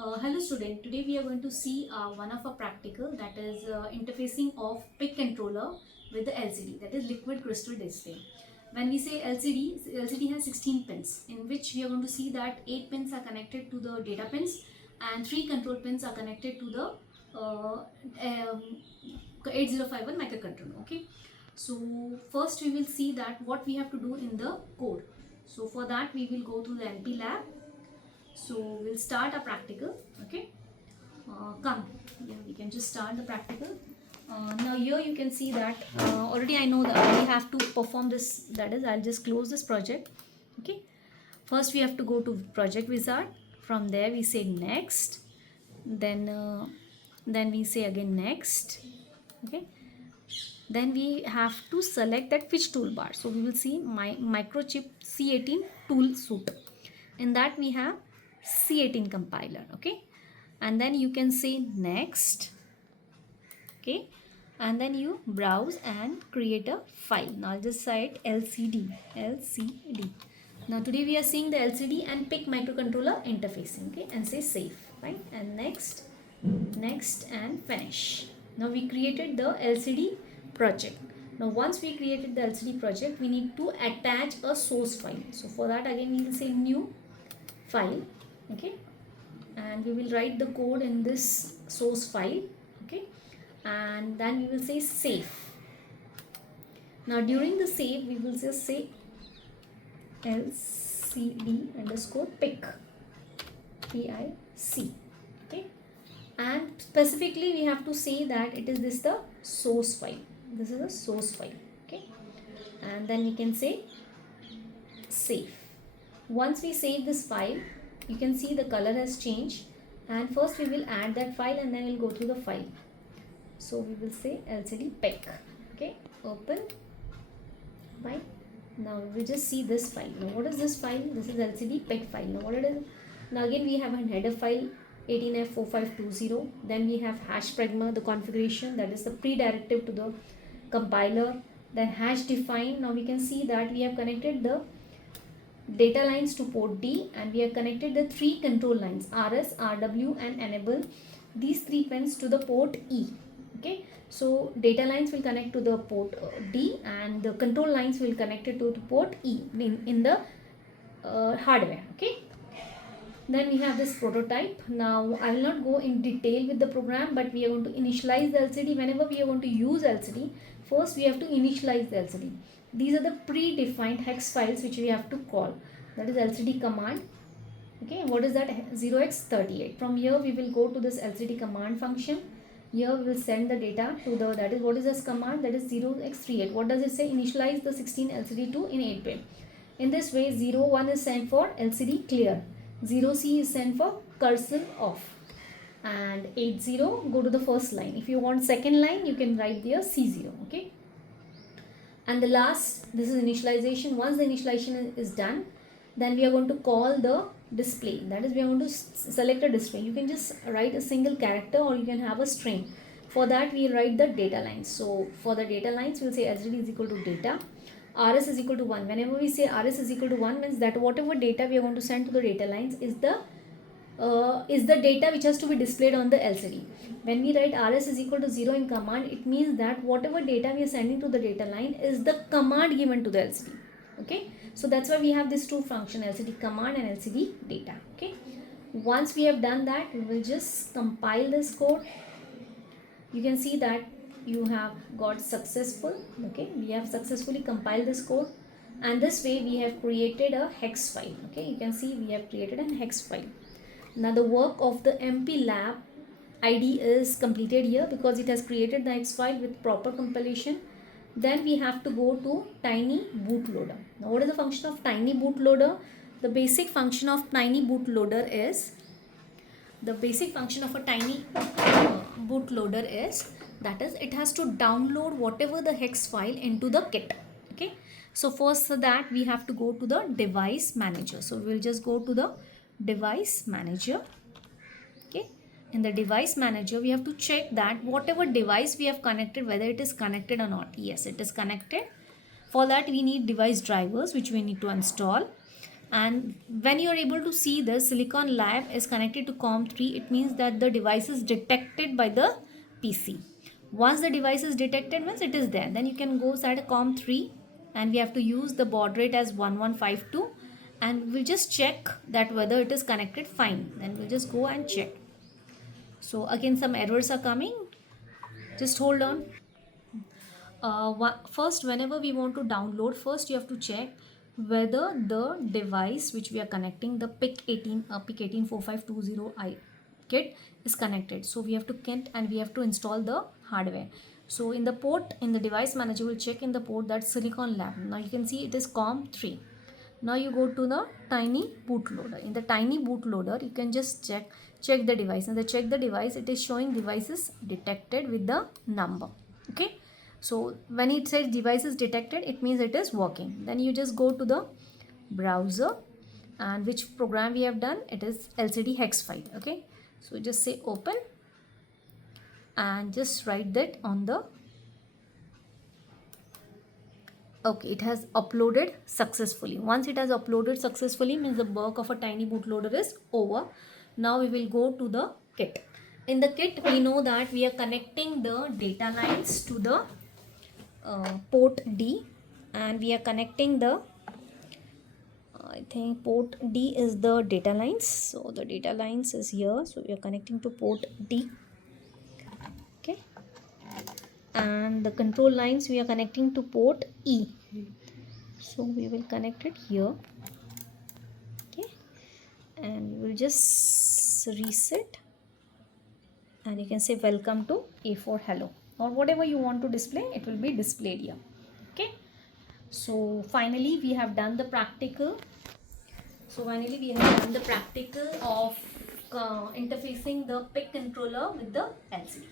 Hello student, today we are going to see one of our practical, that is interfacing of PIC controller with the LCD, that is liquid crystal display. When we say LCD has 16 pins, in which we are going to see that 8 pins are connected to the data pins and 3 control pins are connected to the 8051 microcontroller. Okay, so first we will see that what we have to do in the code. So for that we will go to the NP lab. So we'll start a practical. Okay, come, yeah, we can just start the practical. Now here you can see that already I know that we have to perform this, that is I'll just close this project. Okay, first we have to go to project wizard. From there we say next, then we say again next. Okay, then we have to select that which toolbar. So we will see my microchip C18 tool suite. In that we have C18 compiler. Okay, and then you can say next. Okay, and then you browse and create a file. Now I'll just cite LCD. Now today we are seeing the LCD and PIC microcontroller interfacing. Okay, and say save, right? And next and finish. Now we created the LCD project. Now once we created the LCD project, we need to attach a source file. So for that again we will say new file. Okay, and we will write the code in this source file. Okay, and then we will say save. Now during the save we will just say LCD underscore PIC. Okay, and specifically we have to say that it is this the source file. This is a source file. Okay, and then we can say save. Once we save this file, you can see the color has changed, and first we will add that file and then we'll go through the file. So we will say LCD PIC. Okay, open. Fine. Now we will just see this file. Now what is this file? This is LCD PIC file. Now what it is? Now again we have a header file 18F4520. Then we have hash pragma, the configuration, that is the pre-directive to the compiler. Then hash define. Now we can see that we have connected the data lines to port D, and we have connected the 3 control lines RS, RW and enable, these 3 pins to the port E. Okay, so data lines will connect to the port D and the control lines will connect it to the port E in the hardware. Okay, then we have this prototype. Now I will not go in detail with the program, but we are going to initialize the LCD. Whenever we are going to use LCD, first we have to initialize the LCD. These are the predefined hex files which we have to call, that is LCD command. Okay, what is that? 0x38. From here we will go to this LCD command function. Here we will send the data to the, that is what is this command, that is 0x38. What does it say? Initialize the 16 LCD2 in 8 bit. In this way 01 is sent for LCD clear, 0C is sent for cursor off, and 80 go to the first line. If you want second line you can write there C0. Okay, and the last, this is initialization. Once the initialization is done, then we are going to call the display, that is we are going to select a display. You can just write a single character or you can have a string. For that we write the data lines. So for the data lines we'll say LCD is equal to data, RS is equal to 1. Whenever we say RS is equal to 1 means that whatever data we are going to send to the data lines is the data which has to be displayed on the LCD. When we write RS is equal to 0 in command, it means that whatever data we are sending to the data line is the command given to the LCD. Okay, so that's why we have these two functions, LCD command and LCD data. Okay, once we have done that, we will just compile this code. You can see that you have got successful. Okay, we have successfully compiled this code, and this way we have created a hex file. Okay, you can see we have created a hex file. Now the work of the MP lab ID is completed here because it has created the hex file with proper compilation. Then we have to go to tiny bootloader. Now what is the function of tiny bootloader? The basic function of tiny bootloader is, that is it has to download whatever the hex file into the kit. Okay, so first that we have to go to the device manager. So we'll just go to the device manager. Okay, in the device manager we have to check that whatever device we have connected, whether it is connected or not. Yes, it is connected. For that we need device drivers which we need to install. And when you are able to see the silicon lab is connected to COM3, it means that the device is detected by the PC. Once the device is detected means it is there, then you can go set COM3, and we have to use the baud rate as 1152, and we'll just check that whether it is connected fine. Then we'll just go and check. So again some errors are coming, just hold on. First, whenever we want to download, first you have to check whether the device which we are connecting, the PIC 184520 kit is connected. So we have to kit and we have to install the hardware. So in the port, in the device manager, will check in the port that silicon lab. Now you can see it is COM3. Now you go to the tiny bootloader. In the tiny bootloader, you can just check the device. And the check the device, it is showing devices detected with the number. Okay. So when it says device is detected, it means it is working. Then you just go to the browser, and which program we have done, it is LCD hex file. Okay. So just say open and just write that on the. Okay, it has uploaded successfully. Once it has uploaded successfully means the work of a tiny bootloader is over. Now we will go to the kit. In the kit, we know that we are connecting the data lines to the port D, and we are connecting the I think port D is the data lines. So the data lines is here. So we are connecting to port D. Okay. And the control lines we are connecting to port E. So we will connect it here. Okay. And we will just reset. And you can say welcome to A4 hello, or whatever you want to display, it will be displayed here. Okay. So finally we have done the practical. Of interfacing the PIC controller with the LCD.